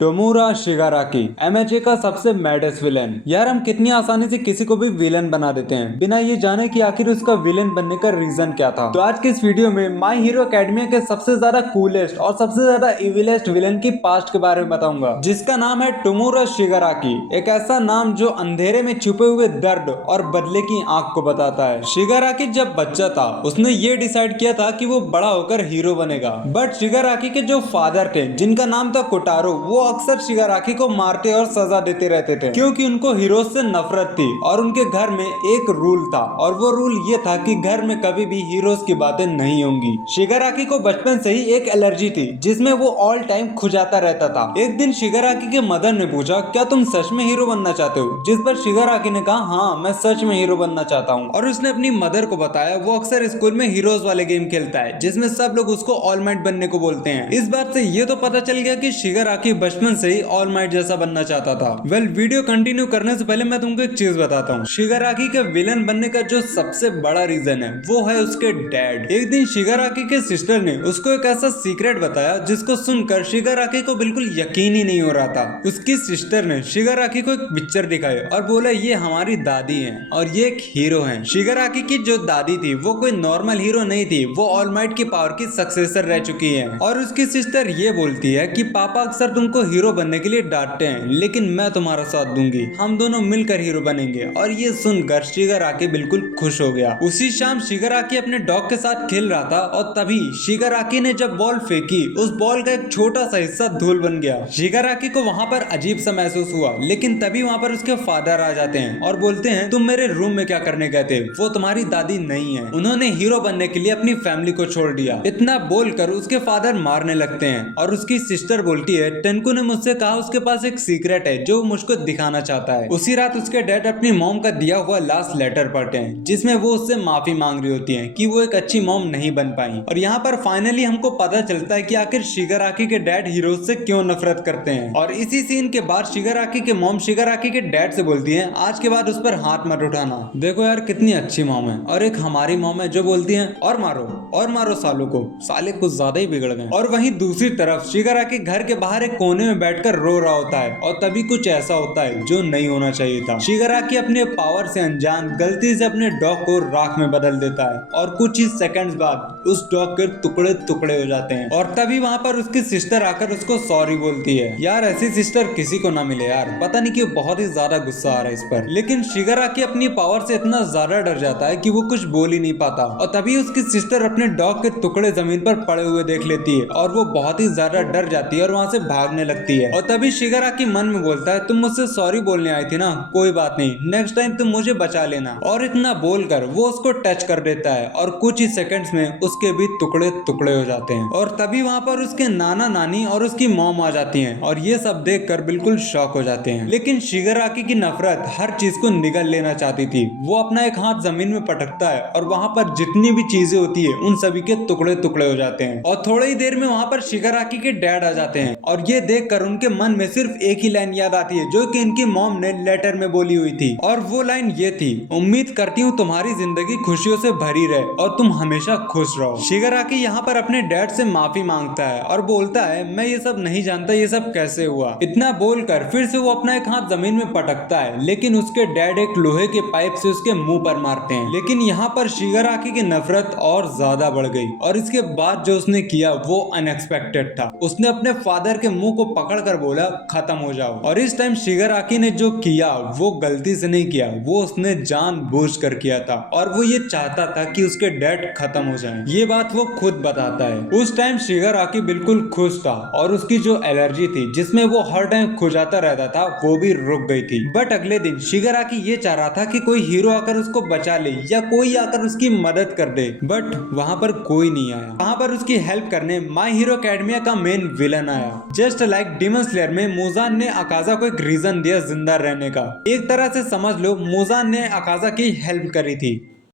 टोमोरा शिगाराकी MHA का सबसे मैडेस्ट villain. यार हम कितनी आसानी से किसी को भी विलेन बना देते हैं बिना ये जाने कि आखिर उसका विलेन बनने का रीजन क्या था। तो आज के इस वीडियो में माय हीरो एकेडमिया के सबसे ज्यादा कूलेस्ट और सबसे ज्यादा इविलेस्ट विलेन की पास्ट के बारे में बताऊंगा, जिसका नाम है टोमोरा शिगाराकी। एक ऐसा नाम जो अंधेरे में छुपे हुए दर्द और बदले की आंख को बताता है। शिगाराकी जब बच्चा था उसने ये डिसाइड किया था कि वो बड़ा होकर हीरो बनेगा, बट शिगाराकी के जो फादर थे जिनका नाम था कोटारो, वो अक्सर शिगाराकी को मारते और सजा देते रहते थे क्योंकि उनको हीरोज से नफरत थी। और उनके घर में एक रूल था और वो रूल ये था कि घर में कभी भी हीरोज की बातें नहीं होंगी। शिगाराकी को बचपन से ही एक एलर्जी थी जिसमें वो ऑल टाइम खुजाता रहता था। एक दिन शिगाराकी के मदर ने पूछा, क्या तुम सच में हीरो बनना चाहते हो? जिस पर शिगाराकी ने कहा, हाँ मैं सच में हीरो बनना चाहता हूँ। और उसने अपनी मदर को बताया वो अक्सर स्कूल में हीरोज वाले गेम खेलता है जिसमें सब लोग उसको ऑल माइट बनने को बोलते हैं। इस बात से ये तो पता चल गया कि शिगाराकी बचपन से ही ऑल माइट जैसा बनना चाहता था। वीडियो कंटिन्यू करने से पहले मैं तुमको एक चीज बताता हूँ। शिगाराकी के विलन बनने का जो सबसे बड़ा रीजन है वो है उसके डैड। एक दिन शिगाराकी के सिस्टर ने उसको एक ऐसा सीक्रेट बताया जिसको सुनकर शिगाराकी को बिल्कुल यकीन ही नहीं हो रहा था। उसकी सिस्टर ने शिगाराकी को एक पिक्चर दिखाई और बोला, ये हमारी दादी है और ये एक हीरो है। शिगाराकी की जो दादी थी वो कोई नॉर्मल हीरो नहीं थी, वो ऑल माइट की पावर की सक्सेसर रह चुकी है। और उसकी सिस्टर ये बोलती है कि पापा अक्सर तुमको हीरो बनने के लिए डांटते हैं, लेकिन मैं तुम्हारा साथ दूंगी, हम दोनों मिलकर हीरो बनेंगे। और ये सुनकर शिगाराकी बिल्कुल खुश हो गया। उसी शाम शिगाराकी अपने डॉग के साथ खेल रहा था और तभी शिगाराकी ने जब बॉल फेंकी, उस बॉल का एक छोटा सा हिस्सा धूल बन गया। शिगाराकी को वहां पर अजीब सा महसूस हुआ, लेकिन तभी वहां पर उसके फादर आ जाते हैं और बोलते हैं, तुम मेरे रूम में क्या करने गए थे? वो तुम्हारी दादी नहीं है, उन्होंने हीरो बनने के लिए अपनी फैमिली को छोड़ दिया। इतना बोलकर उसके फादर मारने लगते हैं और उसकी सिस्टर बोलती है, टेंकू ने मुझसे कहा उसके पास एक सीक्रेट है जो मुझको दिखाना चाहता है। उसी रात उसके डैड अपनी मॉम का दिया हुआ लास्ट लेटर पढ़ते हैं जिसमें वो उससे माफी मांग रही होती है कि वो एक अच्छी मॉम नहीं बन पाई। और यहाँ पर फाइनली हमको पता चलता है कि आखिर शिगाराकी के डैड हीरोज से क्यों नफरत करते हैं। और इसी सीन के बाद शिगाराकी के मॉम शिगाराकी के डैड से बोलती है, आज के बाद उस पर हाथ मत उठाना। देखो यार कितनी अच्छी मॉम है। और एक हमारी मॉम है जो बोलती है, और मारो सालों को, साले कुछ ज्यादा ही बिगड़ गए। और वहीं दूसरी तरफ शिगाराकी घर के बाहर एक कोने में बैठकर रो रहा होता है और तभी कुछ ऐसा होता है जो नहीं होना चाहिए था। शिगाराकी अपने पावर से अनजान गलती से अपने डॉग को राख में बदल देता है और कुछ ही सेकंड्स बाद उस डॉग के टुकड़े टुकड़े हो जाते हैं। और तभी वहां पर उसकी सिस्टर आकर उसको सॉरी बोलती है। यार ऐसी सिस्टर किसी को ना मिले यार, पता नहीं क्यों बहुत ही ज्यादा गुस्सा आ रहा है इस पर। लेकिन शिगाराकी अपनी पावर से इतना ज्यादा डर जाता है कि वो कुछ बोल ही नहीं पाता। और तभी उसकी सिस्टर अपने डॉग के टुकड़े जमीन पर पड़े हुए देख लेती है और वो बहुत ही ज्यादा डर जाती है और वहां से भागने लगती है। और तभी शिगाराकी मन में बोलता है, तुम मुझसे सॉरी बोलने आई थी ना, कोई बात नहीं, नेक्स्ट टाइम तुम मुझे बचा लेना। और इतना बोलकर वो उसको टच कर देता है और कुछ ही सेकंड्स में उसके भी टुकड़े टुकड़े हो जाते हैं। और तभी वहां पर उसके नाना नानी और उसकी मॉम आ जाती हैं और ये सब देखकर बिल्कुल शॉक हो जाते हैं। लेकिन शिगाराकी की नफरत हर चीज को निगल लेना चाहती थी। वो अपना एक हाथ जमीन में पटकता है और वहां पर जितनी भी चीजें होती है उन सभी के टुकड़े टुकड़े हो जाते हैं। और थोड़ी ही देर में वहां पर शिगाराकी के डैड आ जाते हैं और ये देखकर उनके मन में सिर्फ एक ही लाइन याद आती है जो कि इनकी मॉम ने लेटर में बोली हुई थी। और वो लाइन ये थी, उम्मीद करती हूँ तुम्हारी जिंदगी खुशियों से भरी रहे और तुम हमेशा खुश रहो। शिगाराकी यहाँ पर अपने डैड से माफी मांगता है और बोलता है, मैं ये सब नहीं जानता ये सब कैसे हुआ। इतना बोलकर फिर से वो अपना एक हाथ जमीन में पटकता है, लेकिन उसके डैड एक लोहे के पाइप से उसके मुंह पर मारते हैं। लेकिन यहाँ पर शिगाराकी की नफरत और ज्यादा बढ़ गई और इसके बाद जो उसने किया वो अनएक्सपेक्टेड था। उसने अपने फादर के मुंह को पकड़कर बोला, खत्म हो जाओ। और इस टाइम शिगाराकी ने जो किया वो गलती से नहीं किया, वो उसने जानबूझकर किया था और वो ये चाहता था कि उसके डैड खत्म हो जाएं। ये बात वो खुद बताता है। उस टाइम शिगाराकी बिल्कुल खुश था और उसकी जो एलर्जी थी जिसमें वो हर टाइम खुजाता रहता था वो भी रुक गई थी। बट अगले दिन शिगाराकी ये चाह रहा था कि कोई हीरो आकर उसको बचा ले या कोई आकर उसकी मदद कर दे, बट वहां पर कोई नहीं आया। वहां पर उसकी हेल्प करने माय हीरो एकेडमिया का मेन विलन आया। जस्ट लाइक डीमन स्लेयर में मुजान ने अकाजा को एक रीजन दिया जिंदा रहने का। एक तरह से समझ लो मुजान ने अकाजा की हेल्प करी थी।